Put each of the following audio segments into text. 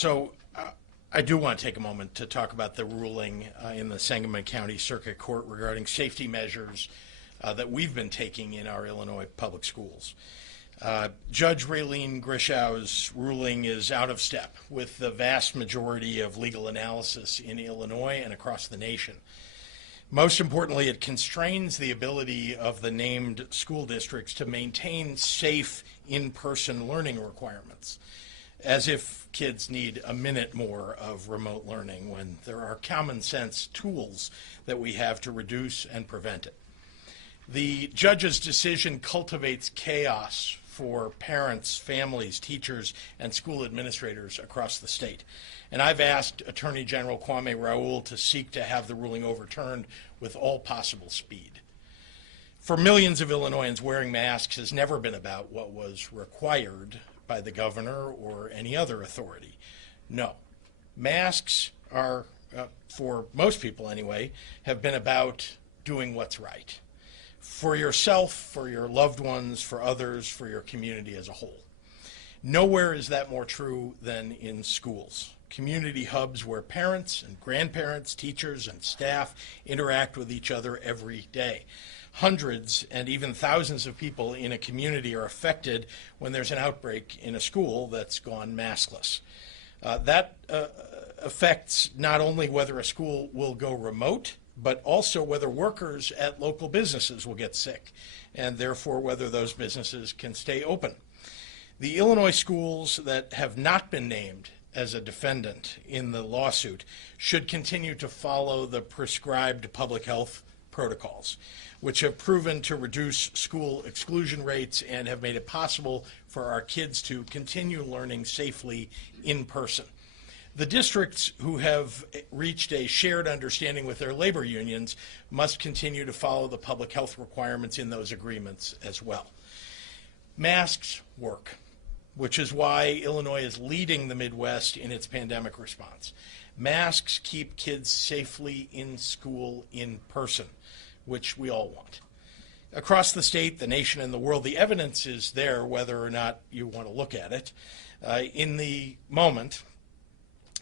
So I do want to take a moment to talk about the ruling in the Sangamon County Circuit Court regarding safety measures that we've been taking in our Illinois public schools. Judge Raylene Grishow's ruling is out of step with the vast majority of legal analysis in Illinois and across the nation. Most importantly, it constrains the ability of the named school districts to maintain safe in-person learning requirements, as if kids need a minute more of remote learning when there are common sense tools that we have to reduce and prevent it. The judge's decision cultivates chaos for parents, families, teachers, and school administrators across the state. And I've asked Attorney General Kwame Raoul to seek to have the ruling overturned with all possible speed. For millions of Illinoisans, wearing masks has never been about what was required by the governor or any other authority. No. Masks are, for most people anyway, have been about doing what's right. For yourself, for your loved ones, for others, for your community as a whole. Nowhere is that more true than in schools. Community hubs where parents and grandparents, teachers and staff interact with each other every day. Hundreds and even thousands of people in a community are affected when there's an outbreak in a school that's gone maskless. That affects not only whether a school will go remote, but also whether workers at local businesses will get sick, and therefore whether those businesses can stay open. The Illinois schools that have not been named as a defendant in the lawsuit should continue to follow the prescribed public health protocols, which have proven to reduce school exclusion rates and have made it possible for our kids to continue learning safely in person. The districts who have reached a shared understanding with their labor unions must continue to follow the public health requirements in those agreements as well. Masks work, which is why Illinois is leading the Midwest in its pandemic response. Masks keep kids safely in school in person, which we all want. Across the state, the nation, and the world, the evidence is there whether or not you want to look at it. In the moment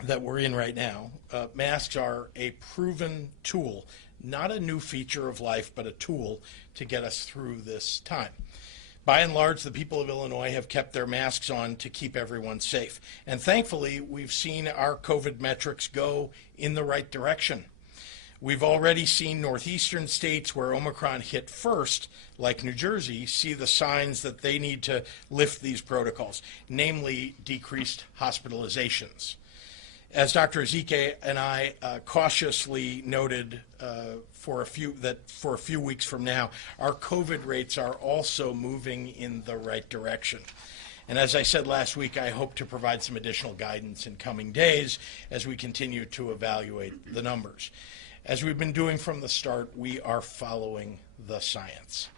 that we're in right now, masks are a proven tool, not a new feature of life, but a tool to get us through this time. By and large, the people of Illinois have kept their masks on to keep everyone safe. And thankfully, we've seen our COVID metrics go in the right direction. We've already seen northeastern states where Omicron hit first, like New Jersey, see the signs that they need to lift these protocols, namely decreased hospitalizations. As Dr. Ezike and I cautiously noted for a few weeks from now, our COVID rates are also moving in the right direction. And as I said last week, I hope to provide some additional guidance in coming days as we continue to evaluate the numbers. As we've been doing from the start, we are following the science.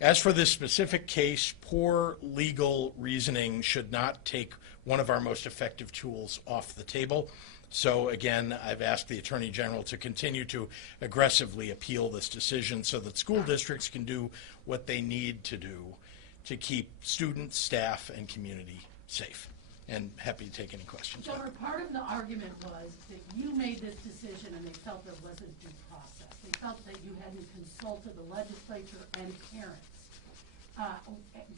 As for this specific case, poor legal reasoning should not take one of our most effective tools off the table. So again, I've asked the Attorney General to continue to aggressively appeal this decision so that school districts can do what they need to do to keep students, staff, and community safe. And happy to take any questions. Governor, part of the argument was that you made this decision and they felt there wasn't due process. They felt that you hadn't consulted the legislature and parents.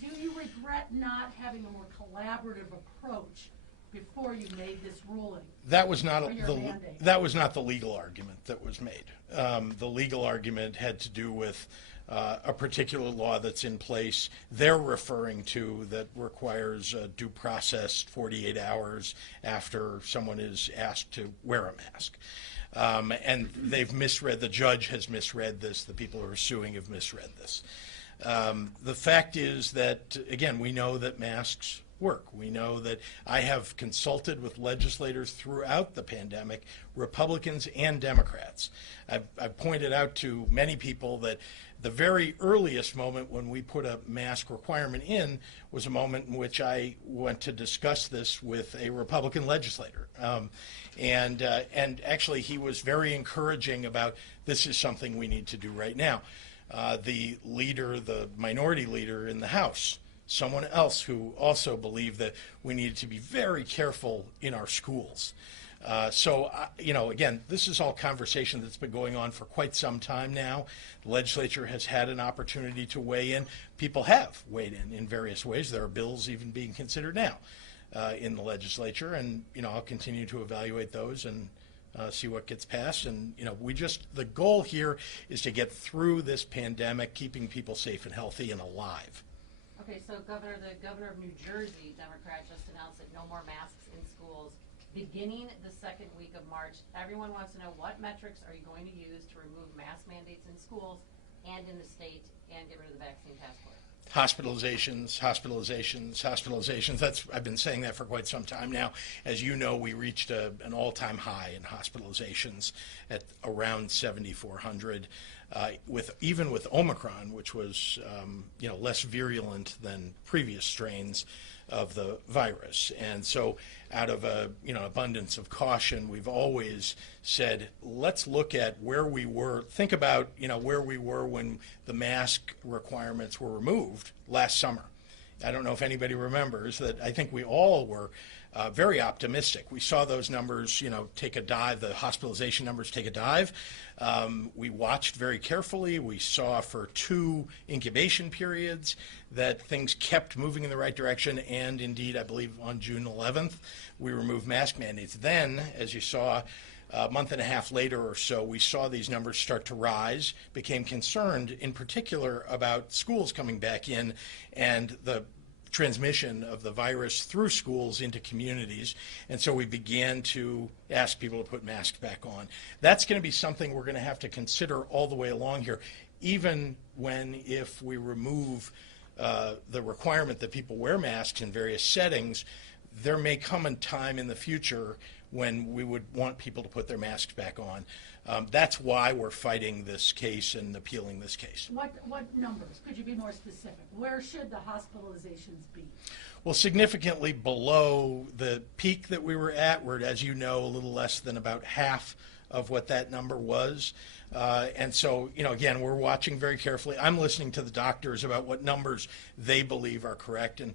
Do you regret not having a more collaborative approach before you made this ruling? That was not the legal argument that was made. The legal argument had to do with a particular law that's in place they're referring to that requires due process 48 hours after someone is asked to wear a mask. And they've misread, the judge has misread this, the people who are suing have misread this. The fact is that, again, we know that masks work. We know that I have consulted with legislators throughout the pandemic, Republicans and Democrats. I've pointed out to many people that the very earliest moment when we put a mask requirement in was a moment in which I went to discuss this with a Republican legislator. And actually he was very encouraging about this is something we need to do right now. The minority leader in the House someone else who also believed that we needed to be very careful in our schools. Again, this is all conversation that's been going on for quite some time now. The legislature has had an opportunity to weigh in. People have weighed in various ways. There are bills even being considered now in the legislature, and I'll continue to evaluate those and see what gets passed. And the goal here is to get through this pandemic, keeping people safe and healthy and alive. Okay, so the governor of New Jersey, Democrat, just announced that no more masks in schools beginning the second week of March. Everyone wants to know, what metrics are you going to use to remove mask mandates in schools and in the state and get rid of the vaccine passport? Hospitalizations. I've been saying that for quite some time now. As you know, we reached an all-time high in hospitalizations at around 7,400. Even with Omicron, which was less virulent than previous strains of the virus. And so out of abundance of caution, we've always said, let's look at where we were. Think about where we were when the mask requirements were removed last summer. I don't know if anybody remembers that. I think we all were very optimistic. We saw those numbers, take a dive, the hospitalization numbers take a dive. We watched very carefully. We saw for 2 incubation periods that things kept moving in the right direction, and indeed, I believe on June 11th, we removed mask mandates. Then, as you saw, a month and a half later or so, we saw these numbers start to rise, became concerned in particular about schools coming back in and the transmission of the virus through schools into communities. And so we began to ask people to put masks back on. That's going to be something we're going to have to consider all the way along here, even if we remove the requirement that people wear masks in various settings. There may come a time in the future when we would want people to put their masks back on. That's why we're fighting this case and appealing this case. What numbers? Could you be more specific? Where should the hospitalizations be? Well, significantly below the peak that we were at. We're, as you know, a little less than about half of what that number was. And so, again, we're watching very carefully. I'm listening to the doctors about what numbers they believe are correct. And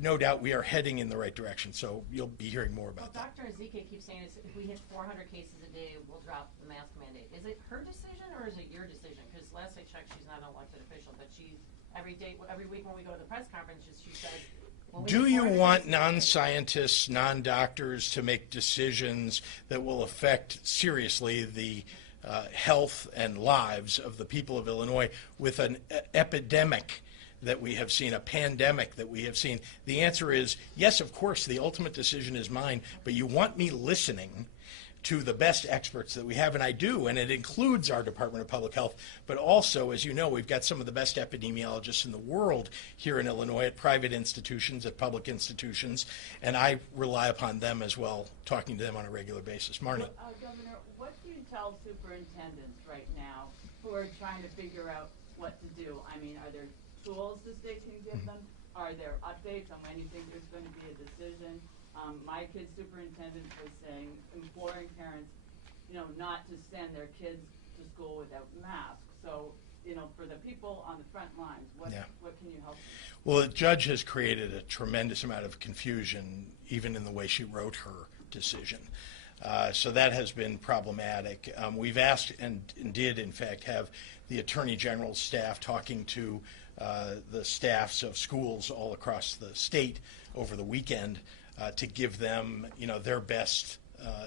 no doubt we are heading in the right direction. So you'll be hearing more about that. Dr. Ezike keeps saying if we hit 400 cases a day, we'll drop the mask mandate. Is it her decision or is it your decision? Because last I checked, she's not an elected official, but every week when we go to the press conference, she says, do you want non-scientists, non-doctors to make decisions that will affect seriously the health and lives of the people of Illinois with an epidemic that we have seen, a pandemic that we have seen? The answer is yes, of course, the ultimate decision is mine, but you want me listening to the best experts that we have, and I do, and it includes our Department of Public Health, but also, as you know, we've got some of the best epidemiologists in the world here in Illinois at private institutions, at public institutions, and I rely upon them as well, talking to them on a regular basis. Marnie. Governor, what do you tell superintendents right now who are trying to figure out what to do? I mean, are there tools the state can give them? Are there updates on when you think there's going to be a decision? My kid's superintendent was saying, imploring parents, not to send their kids to school without masks. So, for the people on the front lines, what can you help them? Well, the judge has created a tremendous amount of confusion, even in the way she wrote her decision. So that has been problematic. We've asked and did, in fact, have the Attorney General's staff talking to the staffs of schools all across the state over the weekend to give them, their best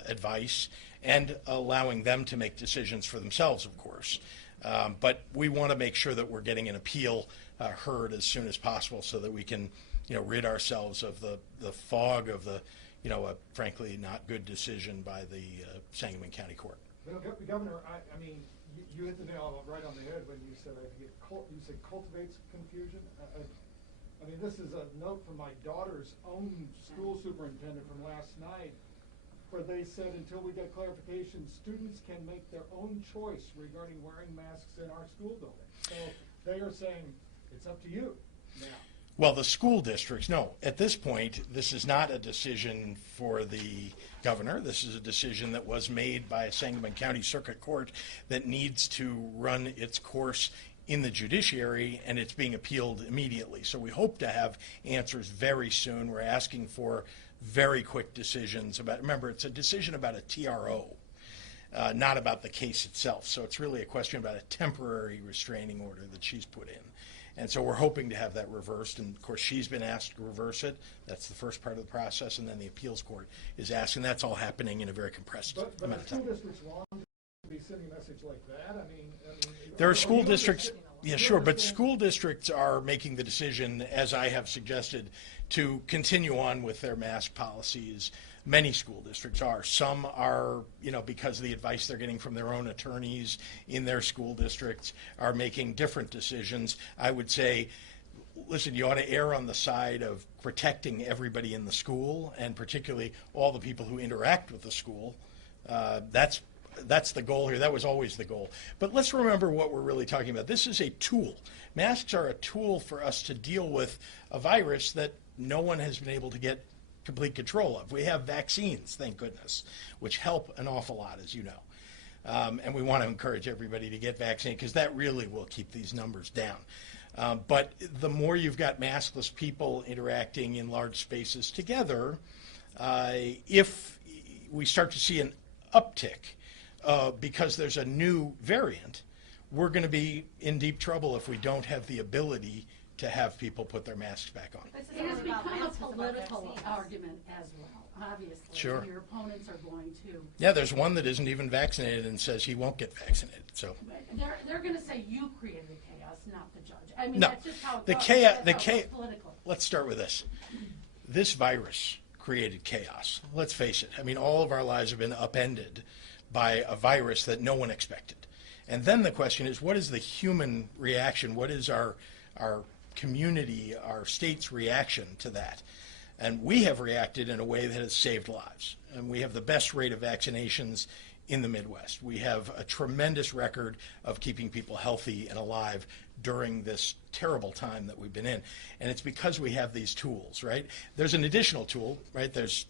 advice and allowing them to make decisions for themselves, of course. But we want to make sure that we're getting an appeal heard as soon as possible so that we can, rid ourselves of the fog of the, a frankly not good decision by the Sangamon County Court. Governor, I mean, you hit the nail right on the head when you said you said cultivates confusion. I mean, this is a note from my daughter's own school superintendent from last night, where they said until we get clarification, students can make their own choice regarding wearing masks in our school building. So they are saying it's up to you now. Well, the school districts, no. At this point, this is not a decision for the governor. This is a decision that was made by a Sangamon County Circuit Court that needs to run its course in the judiciary, and it's being appealed immediately. So we hope to have answers very soon. We're asking for very quick decisions about, remember, it's a decision about a TRO, not about the case itself. So it's really a question about a temporary restraining order that she's put in. And so we're hoping to have that reversed. And of course, she's been asked to reverse it. That's the first part of the process. And then the appeals court is asking. That's all happening in a very compressed But amount are of time. school districts wrong to be sending a message like that? I mean. There are you school districts, understand- yeah, you sure, but understand- school districts are making the decision, as I have suggested, to continue on with their mask policies. Many school districts are. Some are, because of the advice they're getting from their own attorneys in their school districts, are making different decisions. I would say, listen, you ought to err on the side of protecting everybody in the school, and particularly all the people who interact with the school. That's the goal here. That was always the goal. But let's remember what we're really talking about. This is a tool. Masks are a tool for us to deal with a virus that no one has been able to get complete control of. We have vaccines, thank goodness, which help an awful lot, as you know. And we want to encourage everybody to get vaccinated because that really will keep these numbers down. But the more you've got maskless people interacting in large spaces together, if we start to see an uptick because there's a new variant, we're going to be in deep trouble if we don't have the ability to have people put their masks back on. This It has isn't about become a masks, it's about political vaccines. argument as well, obviously. Sure. Your opponents are going to. Yeah, there's one that isn't even vaccinated and says he won't get vaccinated. So They're going to say you created the chaos, not the judge. I mean, No. that's just how it The goes. chaos- That's the how it cha- goes politically. let's start with this. This virus created chaos. Let's face it. I mean, all of our lives have been upended by a virus that no one expected. And then the question is, what is the human reaction? What is our community, our state's reaction to that? And we have reacted in a way that has saved lives. And we have the best rate of vaccinations in the Midwest. We have a tremendous record of keeping people healthy and alive during this terrible time that we've been in. And it's because we have these tools, right? There's an additional tool, right? There's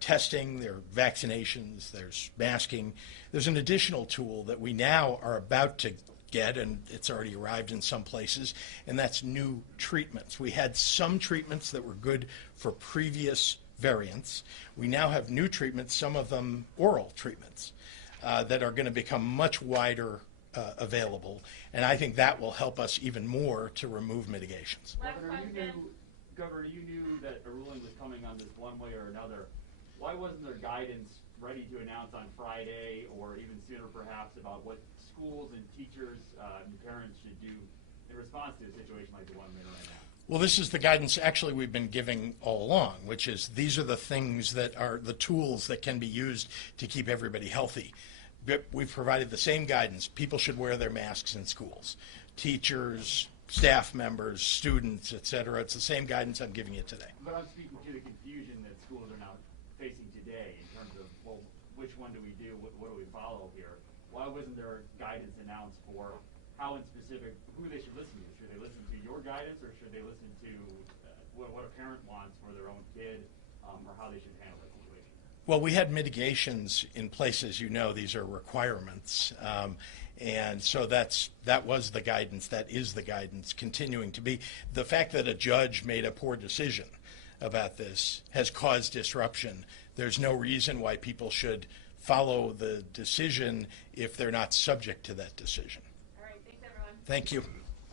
testing, there are vaccinations, there's masking. There's an additional tool that we now are about to get, and it's already arrived in some places, and that's new treatments. We had some treatments that were good for previous variants. We now have new treatments, some of them oral treatments, that are going to become much wider available, and I think that will help us even more to remove mitigations. Governor, you knew that a ruling was coming on this one way or another. Why wasn't there guidance ready to announce on Friday, or even sooner perhaps, about what schools and teachers and parents should do in response to a situation like the one we're in right now? Well, this is the guidance actually we've been giving all along, which is these are the things that are the tools that can be used to keep everybody healthy. We've provided the same guidance. People should wear their masks in schools. Teachers, staff members, students, et cetera. It's the same guidance I'm giving you today. But I'm speaking to the confusion that schools are now facing today in terms of, well, which one do we do? What do we follow here? Why wasn't there guidance announced for how in specific, who they should listen to? Should they listen to your guidance, or should they listen to what a parent wants for their own kid, or how they should handle that situation? Well, we had mitigations in place, as you know. These are requirements. And so that was the guidance. That is the guidance continuing to be. The fact that a judge made a poor decision about this has caused disruption. There's no reason why people should follow the decision if they're not subject to that decision. All right, thanks everyone. Thank you.